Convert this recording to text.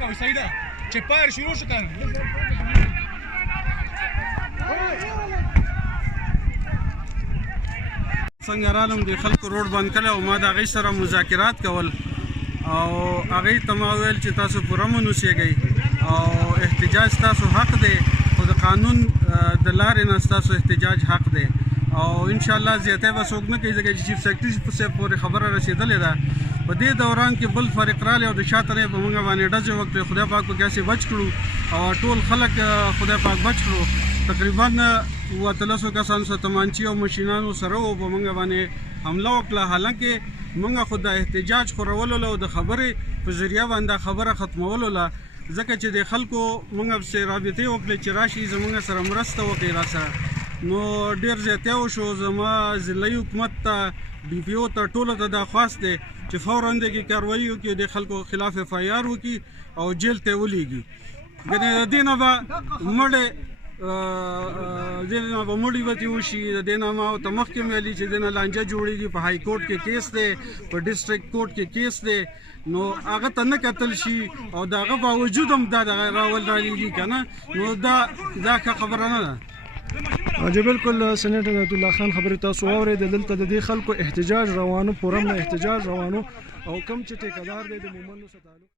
کوي صحیح ده چې پایر شروع شو کنه څنګه رالم د خلکو روډ بند کړی او ما د هغوی سره مذاکرات کول او هغوی ته ما ویل چې تاسو پوره مون اوسېږئ او احتجاج ستاسو حق دی خو د قانون د لارې نه ستاسو احتجاج حق دی او انشاءالله زیاتی به څوک نه کوي ځکه چې چیف سیکرټري صاحب پورې خبره رسېدلې ده په دې دوران کې بل فرق رالی او د شاته نه یې په موږ باندې ډزې وکړې خدای پاک پکې هسې بچ کړو او ټول خلک خدای پاک بچ کړو تقریبا 1300 کسانو سره تمانچې او مشینانو سره و په موږ باندې حمله وکړه حالانکې موږ خو د احتجاج خورولو له او د خبرې په ذریعه باندې خبره ختمولو له ځکه چې د خلکو موږ پسې رابطې وکړې چې راشي زموږ سره مرسته وکړي را سره نو ډېر زیاتی وشو زما ضلعي حکومت ته ډي پي او ته ټولو ته دا خواست دی چې فوراً دغې کاروایي وکړي د خلکو خلاف اف آی آر وکړي او جیل ته یې ولیږي ګنې د دې نه به مړې مړي وتې وشي د دې نه ما ورته مخکې ویلي چې دې نه لانجه جوړېږي په های کورټ کې کیس دی په ډسټرکټ کورټ کې کیس دی نو هغه ته نه کتل شي او د هغه باوجود هم دا راول رالیږي که نه نو دا ښه خبره نه ده جی بالکل سینیټر عبد الله خان خبرې تاسو واورېدې دلته د دې خلکو احتجاج روانو پورم نه احتجاج روانو او کم چې ټیکدار دی د مومندو سره تعلق